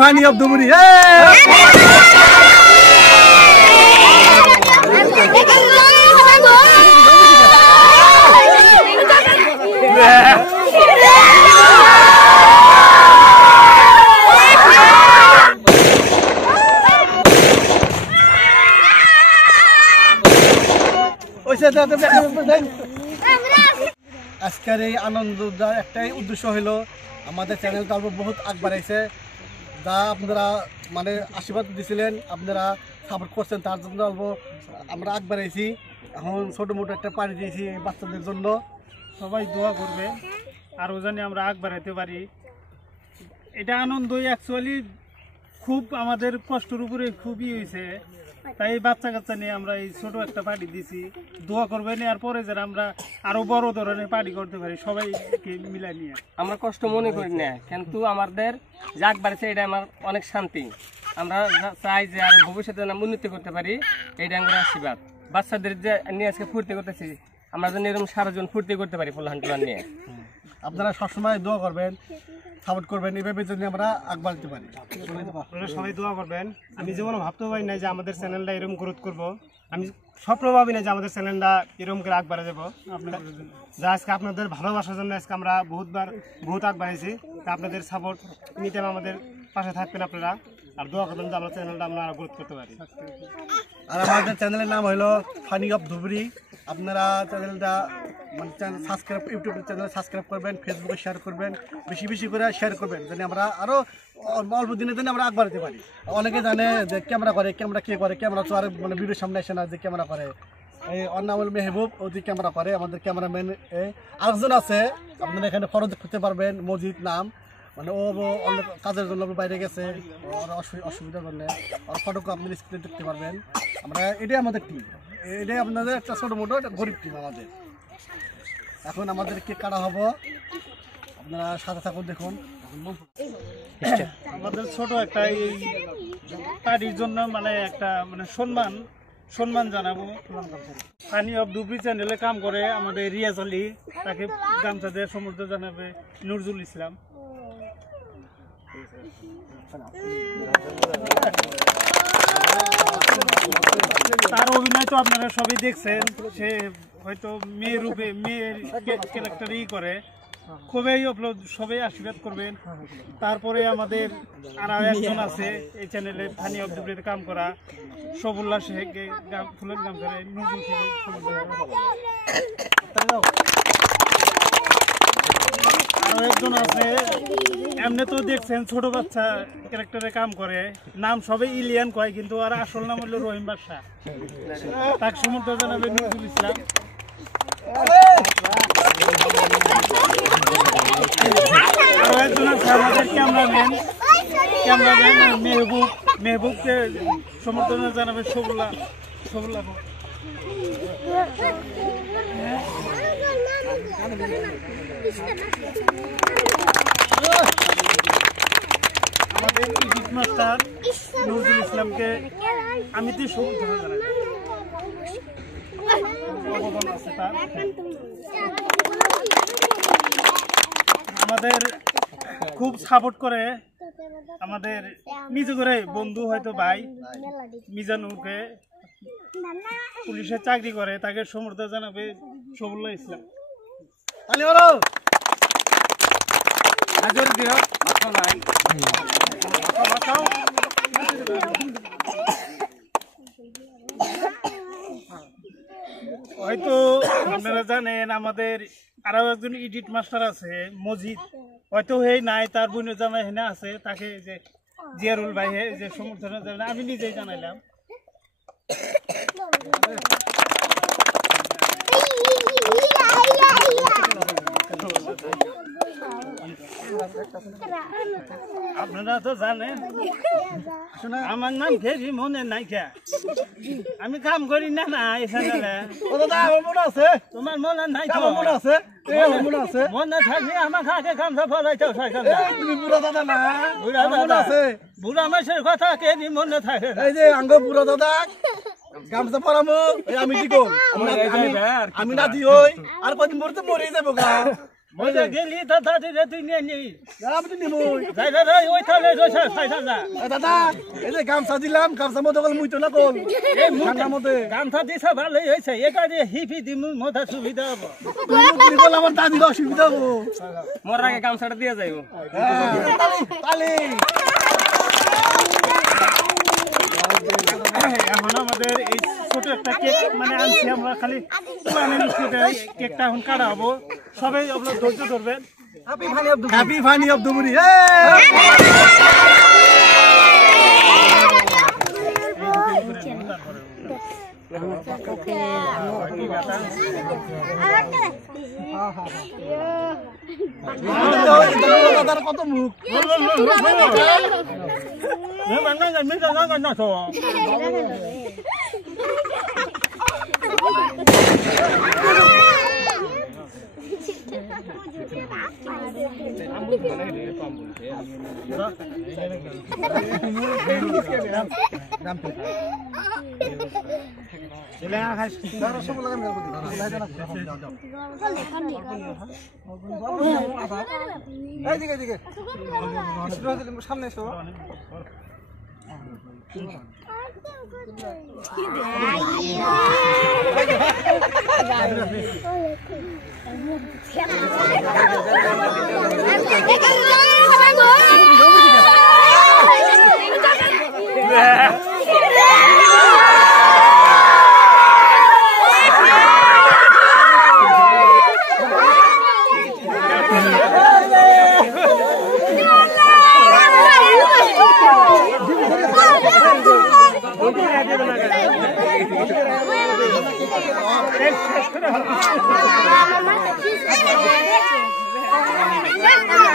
Funny of Dhubri. আজকের এই আনন্দ একটাই উদ্দেশ্য হলো আমাদের চ্যানেলটা বহুত আগ বাড়াইছে, যা আপনারা মানে আশীর্বাদ দিয়েছিলেন, আপনারা সাপোর্ট করছেন, তার জন্য আমরা আগ বাড়াইছি। এখন ছোটো মোটো একটা পাড়ি দিয়েছি বাচ্চাদের জন্য। সবাই দোয়া করবে আরও জানি আমরা আগ বাড়াইতে পারি। এটা আনন্দই অ্যাকচুয়ালি খুব আমাদের কষ্টের উপরে খুবই হয়েছে, তাই বাচ্চা কাচ্চা নিয়ে আমরা এই ছোট একটা পার্টি দিছি। দোয়া করবেন আর পরে যেন আমরা আরো বড় ধরনের পার্টি করতে পারি সবাইকে মিলাই নিয়ে। আমরা কষ্ট মনে করি না, কিন্তু আমাদের যাক বাড়ছে এটা আমার অনেক শান্তি। আমরা চাই যে আর ভবিষ্যতে যেন উন্নতি করতে পারি, এইটা আমরা আশীর্বাদ। বাচ্চাদের যে নিয়ে আজকে ফুর্তি করতেছি, আমরা যেন এরকম সারাজন ফুর্তি করতে পারি ফুলহান টুলান নিয়ে। আপনারা সবসময় দোয়া করবেন, সাপোর্ট করবেন, এভাবে যদি আমরা আগ বাড়তে পারি। সবাই দোয়া করবেন। আমি যেমন ভাবতে পারি না যে আমাদের চ্যানেলটা এরকম গ্রোথ করবো, আমি স্বপ্ন ভাবি না যে আমাদের চ্যানেলটা এরকম করে আগ বাড়া যাবো। যা আজকে আপনাদের ভালোবাসার জন্য আজকে আমরা বহুত আগ বাড়াইছি। তা আপনাদের সাপোর্ট নিতে আমাদের পাশে থাকবেন আপনারা, আর দোয়া করবেন যে আমার চ্যানেলটা আমরা গ্রোথ করতে পারি। আর আমাদের চ্যানেলের নাম হলো ফানি অফ ধুবুরি। আপনারা চ্যানেলটা মানে সাবস্ক্রাইব, ইউটিউব চ্যানেল সাবস্ক্রাইব করবেন, ফেসবুকে শেয়ার করবেন, বেশি বেশি করে শেয়ার করবেন, যেন আমরা আরও অল্প দিনের জন্য আমরা আগ বাড়াতে পারি। অনেকে জানে যে ক্যামেরা করে, ক্যামেরা কে করে, ক্যামেরা তো আর মানে ভিডিওর সামনে আসে না যে ক্যামেরা করে। এই অন্নামুল মেহবুব ওদি ক্যামেরা করে, আমাদের ক্যামেরাম্যান আরেকজন আছে, আপনারা এখানে ফলো করতে পারবেন, মজিদ নাম, মানে ও অনেক কাজের জন্য বাইরে গেছে, ওর অসুবিধার জন্য ওর ফটোকে আপনি স্ক্রিনে দেখতে পারবেন। আমরা এটাই আমাদের টিম, এটাই আপনাদের একটা ছোটো মোটো একটা গরিব টিম আমাদের। এখন আমাদের কেক কাটা হবো, আপনারা সাথে থাকুন, দেখুন। আমাদের ছোট একটা এই পার্টির জন্য মানে একটা মানে সম্মান জানাবো। ফানি অফ ধুবুরি চ্যানেলে কাম করে আমাদের রিয়াজ আলী, তাকে গামছা দিয়ে সমর্থন জানাবে নজরুল ইসলাম। তার অভিনয় তো আপনারা সবই দেখছেন, সে হয়তো মেয়ের রূপে মেয়ের ক্যারেক্টারই করে, খুবই সবাই আশীর্বাদ করবেন। তারপরে আমাদের আরও একজন আছে এই চ্যানেলে ফানি অফ ধুবুরিতে কাম করা, সবুল্লাহ শেখ, ফুলের গামছা নজরুল শেখ। আরও একজন আছে, এমনি তো দেখছেন ছোট বাচ্চা ক্যারেক্টারে কাম করে, নাম সবাই ইলিয়ান কয়, কিন্তু আর আসল নাম হলো রহিম বাদশা। তাকে সমর্থন জানাবে নজরুল ইসলাম। আরও একজন আছে আমাদের ক্যামেরাম্যান মেহবুবকে সমর্থন জানাবে সবুল্লাহ। আমাদের ইডিট মাস্টার নজরুল ইসলামকে আমি তো সমর্থন জানাই, অবদান আছে তার। আমাদের খুব সাপোর্ট করে আমাদের নিজে করে বন্ধু, হয়তো ভাই মিজানুরকে, পুলিশের চাকরি করে, তাকে সমর্থন জানাবে সবুল্লাহ ইসলাম। হয়তো আপনারা জানেন আমাদের আরো একজন এডিট মাস্টার আছে মজিদ, হয়তো হেই নাই, তার বোনের জামাই হেনা আছে, তাকে যে জিয়ারুল ভাই যে সমর্থন জানাই আমি নিজেই জানাইলাম। আপনারা তো জানেন আমার নাম ঘেরি মনে নাই কে, আমি কাম করি না না এখানে। তোমার মনে নাই তো? মনে থাকলে আমার খাকে গামছা ফলাইতে বুড়া মাসের কথা কে মনে থাকে? এই যে আঙ্গ বুড়া দাদা গামছা পরামো আমি কি কর, আমি না দিই আর কদিন পরে তো মরে যাবো গা। মজা গেলি দাদা তুই নিয়ে নি আমি তো নিবই যাই দাদা ওই তাহলে রয়েছে খাই দাদা দাদা এই যে গামছা দিলাম গামছা মতো কল মুইতো না কল এই ঠান্ডার মধ্যে গামছা দিছে ভালোই হয়েছে এটা দিয়ে হিপি দিম মজা সুবিধা হবো তুই বল আমার দাদির অসুবিধা হবো মোর আগে গামছাটা দিয়ে যাইব তালি এখন আমাদের এই ছোট একটা কেক মানে আনছি আমরা খালি কেকটা এখন কাটা হবো সবাই আপনার ধৈর্য ধরবেন হ্যাপি ফানি অফ দুবুরি কত মুখ সামনে এসো Let's go.